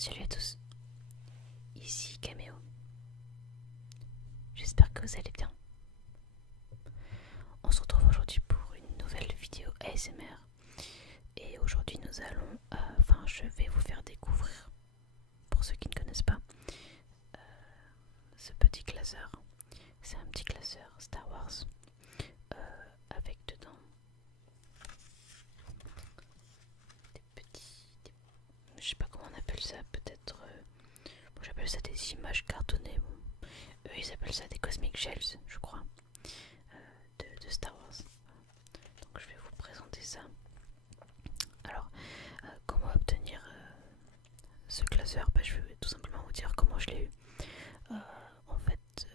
Salut à tous, ici Caméo. J'espère que vous allez bien. On se retrouve aujourd'hui pour une nouvelle vidéo ASMR. Et aujourd'hui nous allons, je vais vous faire découvrir, pour ceux qui ne connaissent pas, ce petit classeur. C'est un petit classeur Star Wars avec dedans des petits, je sais pas comment on appelle ça, peut-être, bon, j'appelle ça des images cartonnées. Bon. Eux ils appellent ça des Cosmic Shells, je crois, de Star Wars. Donc je vais vous présenter ça. Alors, comment obtenir ce classeur? Je vais tout simplement vous dire comment je l'ai eu. En fait,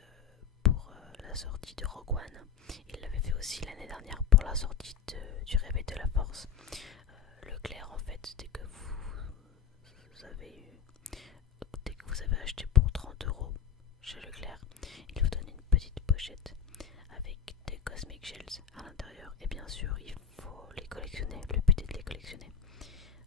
pour la sortie de Rogue One, il l'avait fait aussi l'année dernière pour la sortie du Réveil de la Force. Leclerc, en fait, dès que vous avez acheté pour 30 € chez Leclerc, il vous donne une petite pochette avec des Cosmic Shells à l'intérieur. Et bien sûr, il faut les collectionner. Le but est de les collectionner.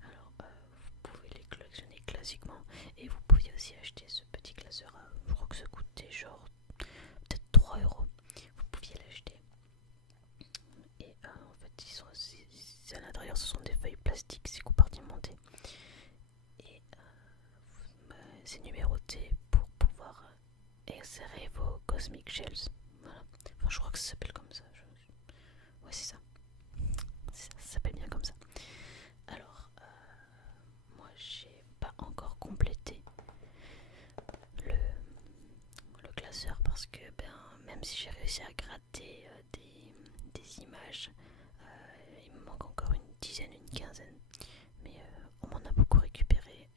Alors, vous pouvez les collectionner classiquement et vous pouviez aussi acheter ce petit classeur. Je crois que ça coûtait genre peut-être 3 €. Vous pouviez l'acheter. Et en fait, à l'intérieur, ce sont des feuilles plastiques, c'est compartimenté. Et c'est numéroté pour pouvoir extraire vos Cosmic Shells. Voilà. Enfin, je crois que ça s'appelle comme ça. Ouais, c'est ça. Ça s'appelle bien comme ça. Alors, moi, j'ai pas encore complété le classeur parce que, même si j'ai réussi à gratter des images, il me manque encore une dizaine, une quinzaine. Mais on m'en a beaucoup récupéré.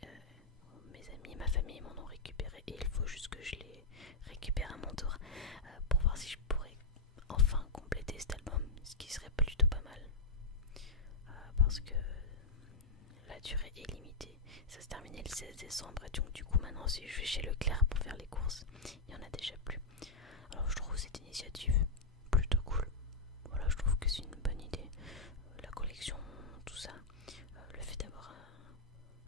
Mes amis, ma famille m'en ont récupéré et il faut juste que je les récupère à mon tour pour voir si je pourrais enfin compléter cet album, ce qui serait plutôt pas mal. Parce que la durée est limitée. Ça se terminait le 16 décembre et donc du coup maintenant si je vais chez Leclerc pour faire les courses, il n'y en a déjà plus. Alors je trouve cette initiative plutôt cool. Voilà, je trouve que c'est une bonne idée. La collection, tout ça, le fait d'avoir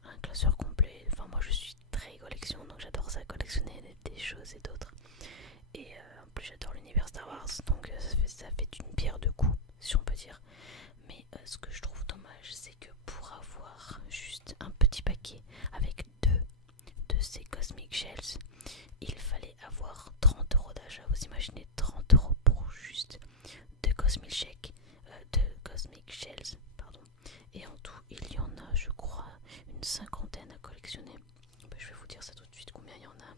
un classeur complet. Enfin moi je suis très collection, donc j'adore ça, collectionner des choses et d'autres. Et en plus j'adore l'univers Star Wars, donc ça fait une pierre deux coups, si on peut dire. Mais ce que je trouve dommage, c'est que pour avoir juste un petit paquet avec deux de ces Cosmic Shells, il fallait avoir 30 € d'achat. Vous imaginez 30 € pour juste deux Cosmic Shells, pardon. Et en tout, il y en a, je crois, une cinquantaine à collectionner. Je vais vous dire ça tout de suite, combien il y en a.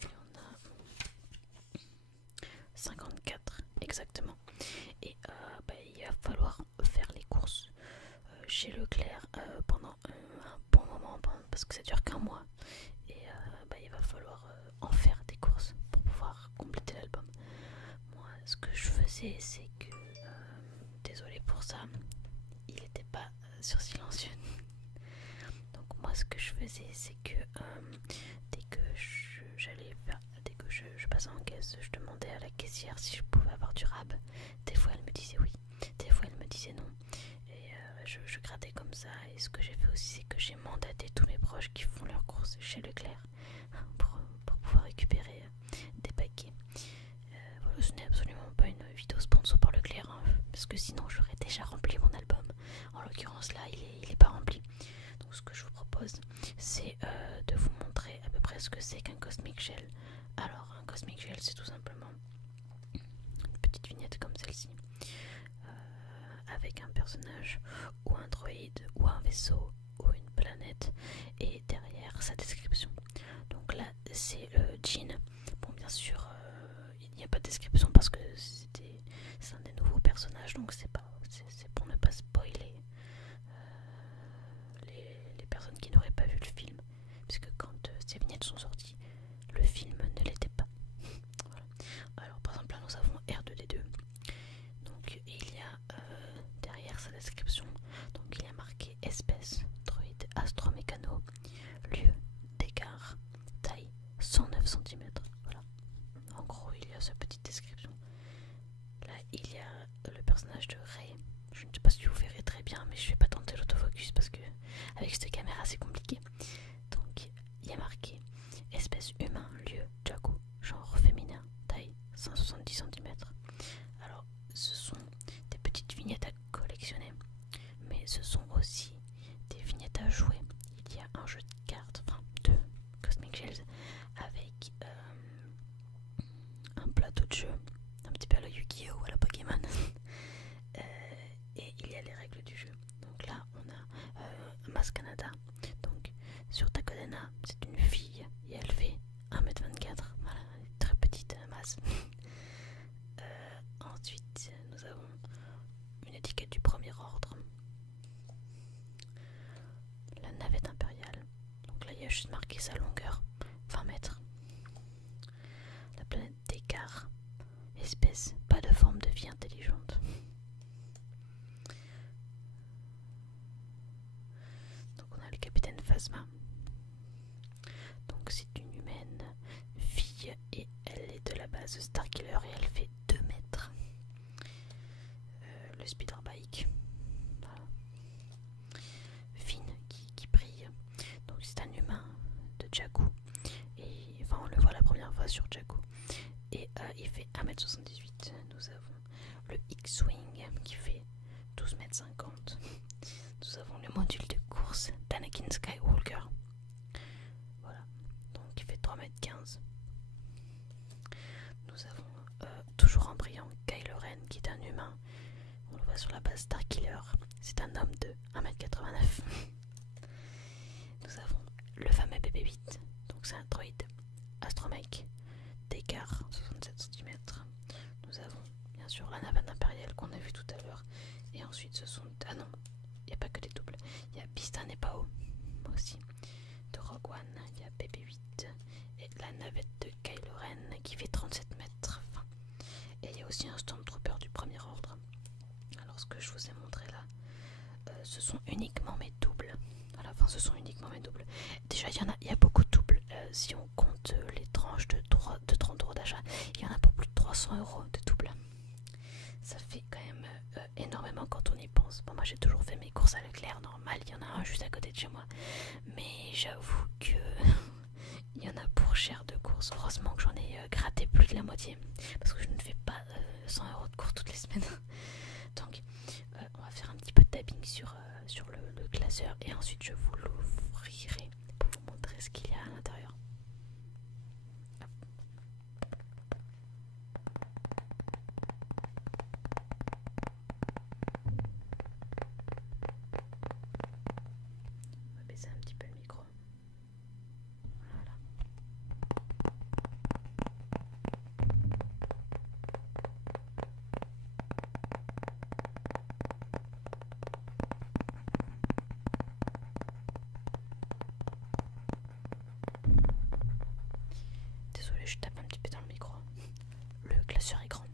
Il y en a 54 exactement. Et il va falloir faire les courses chez Leclerc pendant un bon moment, parce que ça dure qu'un mois. Et il va falloir en faire des courses pour pouvoir compléter l'album. Moi, ce que je faisais, c'est que, désolé pour ça, il n'était pas sur silencieux. Donc moi, ce que je faisais, c'est que dès que je passais en caisse, je demandais à la caissière si je pouvais avoir du rab. Des fois, elle me disait oui, des fois, elle me disait non. Et je grattais comme ça. Et ce que j'ai fait aussi, c'est que j'ai mandaté tous mes proches qui font leurs courses chez Leclerc pour pouvoir récupérer des paquets. Voilà, ce n'est absolument pas une vidéo sponsor par Leclerc, hein, parce que sinon j'aurais déjà rempli mon album. En l'occurrence là, il est pas rempli. Donc ce que je vous propose, c'est de vous montrer à peu près ce que c'est qu'un Cosmic Shell. Alors un Cosmic Shell, c'est tout simplement une petite vignette comme celle-ci, avec un personnage ou un droïde ou un vaisseau ou une planète et derrière sa description. Donc là c'est Jean. Bon, bien sûr il n'y a pas de description parce que c'est un des nouveaux personnages, donc c'est pour ne pas spoiler les personnes qui n'auraient pas vu le film, puisque quand ces vignettes sont sorties, le film ne l'était pas. Voilà. Alors par exemple là nous avons R2D2, donc il y a derrière sa description, donc il y a marqué espèce, droïde, astromécano, lieu, d'écart, taille 109 cm. Voilà, en gros il y a sa petite description. Là il y a le personnage de Rey. Je ne sais pas si vous verrez très bien, mais je vais pas tenter l'autofocus parce que avec cette caméra c'est compliqué. Mass Canada. Donc sur Takodana, c'est une fille et elle fait 1m24. Voilà, une très petite masse. Ensuite, nous avons une étiquette du premier ordre. La navette impériale. Donc là, il y a juste marqué sa longueur, 20 mètres. La planète Descartes. Espèce, pas de forme de vie intelligente. Donc on a le capitaine Phasma. Donc c'est une humaine fille et elle est de la base Starkiller et elle fait 2 mètres. Le speeder bike. Voilà. Finn qui brille. Donc c'est un humain de Jakku. Et enfin on le voit la première fois sur Jakku. Et il fait 1m78. Nous avons le X-Wing qui fait 12m50. Nous avons le module de course d'Anakin Skywalker. Voilà, donc il fait 3m15. Nous avons toujours en brillant Kylo Ren qui est un humain. On le voit sur la base Starkiller. C'est un homme de 1m89. Nous avons le fameux BB-8. Donc c'est un droïde astromech d'écart 67 cm. Nous avons bien sûr la navette impériale qu'on a vue tout à l'heure. Et ensuite ce sont... Ah non, il n'y a pas que des doubles. Il y a Bistan et Pao aussi. De Rogue One, il y a BB-8 et la navette de Kylo Ren qui fait 37 mètres. Et il y a aussi un Stormtrooper du premier ordre. Alors ce que je vous ai montré là, ce sont uniquement mes doubles. Voilà, enfin ce sont uniquement mes doubles. Déjà il y a beaucoup de doubles. Si on compte les tranches de 30 euros d'achat, il y en a pour plus de 300 € de double. Ça fait quand même énormément quand on y pense. Bon, moi j'ai toujours fait mes courses à Leclerc, normal, il y en a un juste à côté de chez moi. Mais j'avoue que il y en a pour cher de courses. Heureusement que j'en ai gratté plus de la moitié. Parce que je ne fais pas 100 € de courses toutes les semaines. Donc on va faire un petit peu de tapping sur le classeur. Et ensuite je vous l'ouvrirai pour vous montrer ce qu'il y a à l'intérieur. On va baisser un petit peu le micro. Voilà. Désolée, je tape un petit peu dans le micro. Le classeur est grand.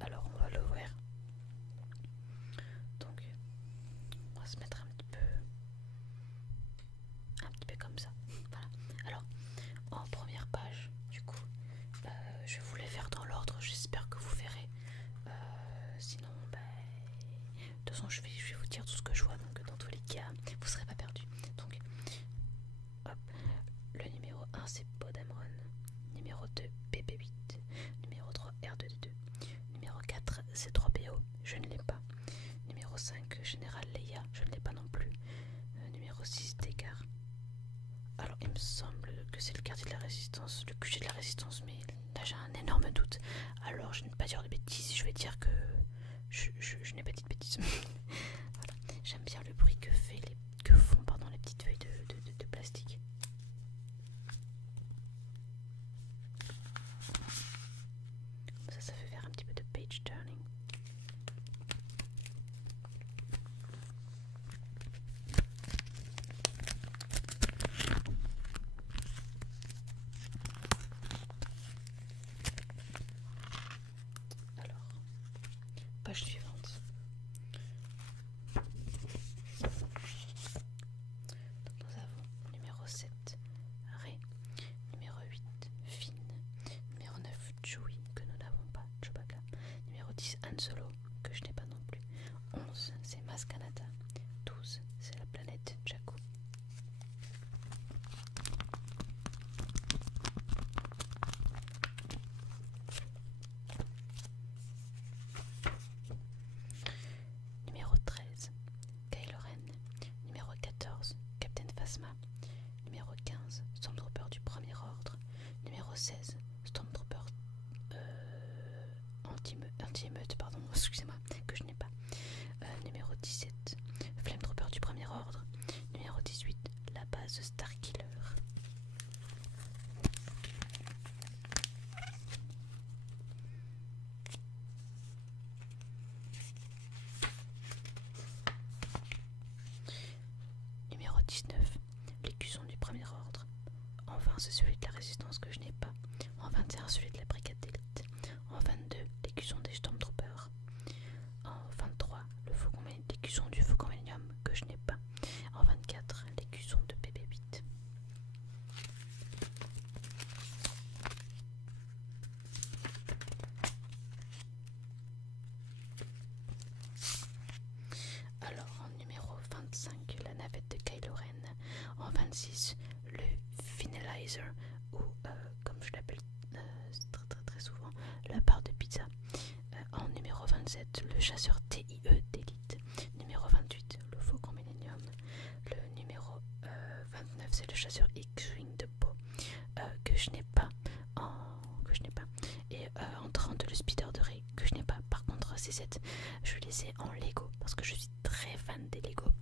Alors on va l'ouvrir. Donc on va se mettre un petit peu comme ça. Voilà. Alors en première page, du coup, je voulais faire dans l'ordre. J'espère que vous verrez. Sinon, de toute façon, je vais vous dire tout ce que je vois. Donc dans tous les cas, vous serez pas perdu. Donc hop, le numéro 1 c'est Podamron, numéro 2 BB-8, numéro 3 R2D2, numéro 4 C3PO, je ne l'ai pas, numéro 5 Général Leia, je ne l'ai pas non plus, numéro 6 Descartes. Alors il me semble que c'est le quartier de la résistance, le QG de la résistance, mais là j'ai un énorme doute. Alors je ne vais pas dire de bêtises, je vais dire que je n'ai pas dit de bêtises. Voilà. J'aime bien le bruit que font les petites feuilles de plastique. Ça fait faire un petit peu de page turning. page suivante. Donc nous avons numéro 7, Rey, numéro 8, Finn, numéro 9, Chewie, que nous n'avons pas, Chewbacca, numéro 10, Han Solo, que je n'ai pas non plus, 11, c'est Maz Kanata, 12, c'est la planète Jakku. Numéro 13, Kylo Ren, numéro 14, Captain Phasma, numéro 15, Stormtrooper du premier ordre, numéro 16, Stormtrooper anti-émeute, pardon, excusez-moi, que je n'ai pas, numéro 17, Flametrooper du premier ordre, numéro 18, la base Starkiller. Numéro 19, l'écusson du premier ordre. En 20, c'est celui de la résistance que je n'ai pas. En 21, celui de la brigade d'élite. En 22, l'écusson des Stormtroopers. En 23, l'écusson du Faucon Millennium que je n'ai pas. En 24, l'écusson de BB-8. Alors en numéro 25, la navette de Kylo Ren. En 26, le Finalizer, ou comme je l'appelle très souvent, la barre de pizza. En numéro 27, le chasseur TIE d'élite. Numéro 28, le Faucon Millennium. Le numéro 29, c'est le chasseur X-Wing de Poe, que je n'ai pas. Et en 30, le speeder de Rey, que je n'ai pas. Par contre, ces sets, je les ai en Lego parce que je suis très fan des Lego.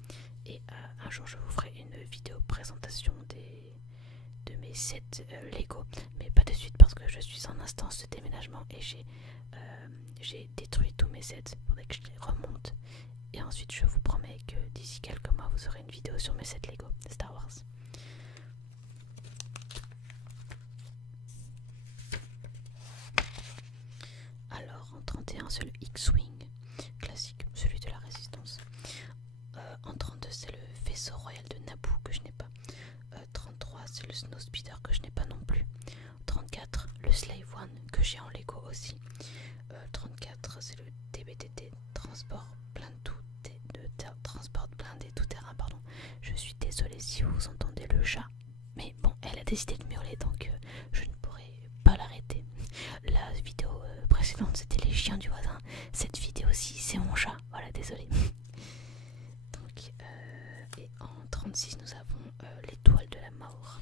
Et un jour, je vous ferai une vidéo présentation de mes sets Lego, mais pas de suite parce que je suis en instance de déménagement et j'ai détruit tous mes sets. Il faudrait que je les remonte. Et ensuite, je vous promets que d'ici quelques mois, vous aurez une vidéo sur mes sets Lego Star Wars. Alors en 31, c'est le X-Wing classique, celui de la résistance. En 32, c'est le vaisseau royal de Naboo que je n'ai pas. 33, c'est le Snowspeeder que je n'ai pas non plus. 34, le Slave One que j'ai en Lego aussi. 34, c'est le TBTT transport transport blindé tout terrain, pardon. Je suis désolée si vous entendez le chat, mais bon, elle a décidé de miauler, donc je ne pourrai pas l'arrêter. La vidéo précédente, c'était les chiens du voisin. Cette vidéo-ci, c'est mon chat. Voilà, désolée. Donc, et en 36, nous avons l'étoile de la mort.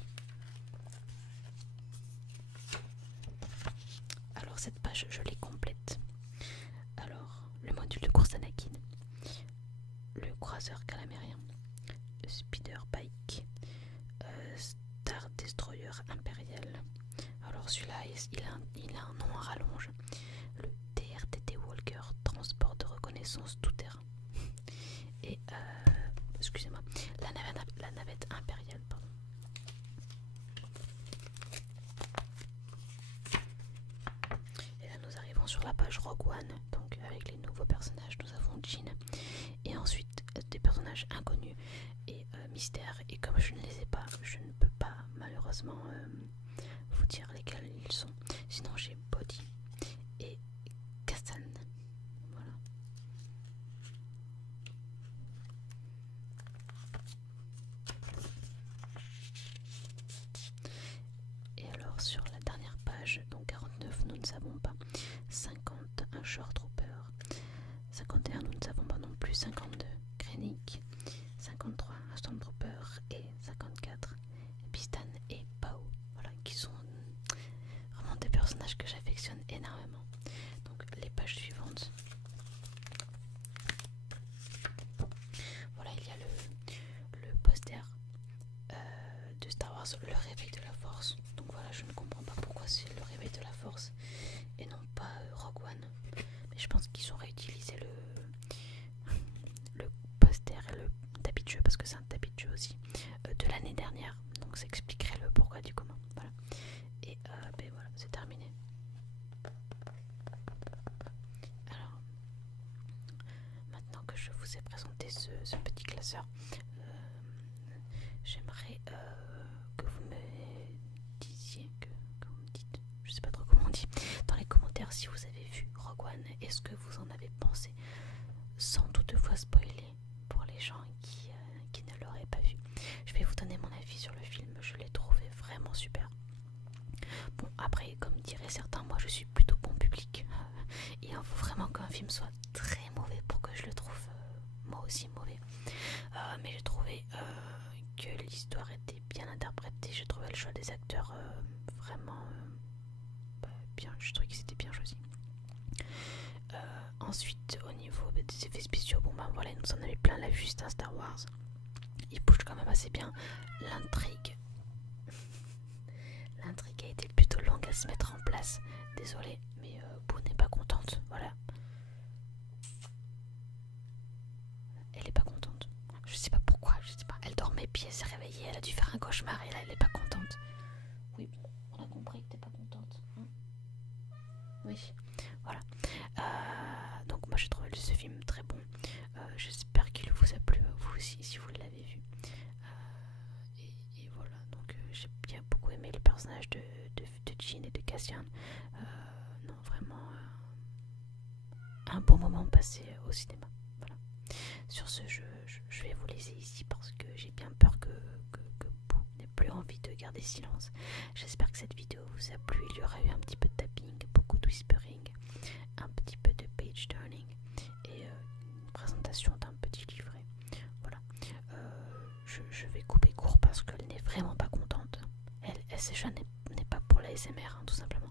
Alors, cette page, je l'ai complète. Alors, le module de course Anakin, le croiseur calamérien, le speeder bike, Star Destroyer impérial. Alors celui-là, il a un nom à rallonge, le TRTT Walker, transport de reconnaissance tout terrain. Et excusez-moi, la navette impériale, pardon. Et là nous arrivons sur la page Rogue One, donc avec les nouveaux personnages. Nous avons Jean et ensuite des personnages inconnus et mystères. Et comme je ne les ai pas, je ne peux pas malheureusement vous dire lesquels ils sont. Sinon j'ai Body et Kassan. Voilà. Et alors sur la dernière page, donc 49, nous ne savons pas. 50, un Shore Trooper. 51, nous ne savons pas non plus. 52, Krennic. 53, un Stormtrooper. Et 54, Bistan et Pao. Voilà, qui sont vraiment des personnages que j'affectionne énormément. Donc les pages suivantes. Voilà, il y a le poster de Star Wars, le réveil de la force. Donc voilà, je ne comprends pas pourquoi c'est le réveil de la force et non pas Rogue One. Mais je pense qu'ils ont réutilisé le poster et le tapis de jeu, parce que c'est un tapis de jeu aussi, de l'année dernière. Donc ça expliquerait le pourquoi du comment. Voilà. Et ben voilà, c'est terminé. Alors, je vous ai présenté ce petit classeur. J'aimerais que vous me disiez, que vous me dites, je sais pas trop comment on dit, dans les commentaires si vous avez vu Rogue One et ce que vous en avez pensé, sans toutefois spoiler pour les gens qui ne l'auraient pas vu. Je vais vous donner mon avis sur le film, je l'ai trouvé vraiment super. Bon, après, comme diraient certains, moi je suis plutôt bon public. Il en faut vraiment qu'un film soit très mauvais pour que je le trouve moi aussi mauvais. Mais j'ai trouvé que l'histoire était bien interprétée. J'ai trouvé le choix des acteurs vraiment bien. Je trouvais qu'ils étaient bien choisis. Ensuite, au niveau des effets spéciaux, bon ben voilà, nous en avait plein la vue, c'est un Star Wars. Il bouge quand même assez bien. L'intrigue a été plutôt longue à se mettre en place. Désolée, mais Boo n'est pas contente. Voilà. Elle est pas contente. Je sais pas pourquoi, je sais pas. Elle dormait puis elle s'est réveillée, elle a dû faire un cauchemar et là elle est pas contente. Oui, on a compris que t'es pas contente. Hein, oui, voilà. Donc moi j'ai trouvé ce film très bon. J'espère qu'il vous a plu, vous aussi, si vous l'avez vu. Et voilà, donc j'ai bien beaucoup aimé les personnages de Jyn et de Cassian. Non, vraiment un bon moment passé au cinéma. Voilà. Sur ce, je vais vous laisser ici parce que j'ai bien peur que Boo n'ait plus envie de garder silence. J'espère que cette vidéo vous a plu. Il y aura eu un petit peu de tapping, beaucoup de whispering, un petit peu de page turning et une présentation d'un petit livret. Voilà. Je vais couper court parce qu'elle n'est vraiment pas contente. Elle n'est pas pour la SMR, hein, tout simplement.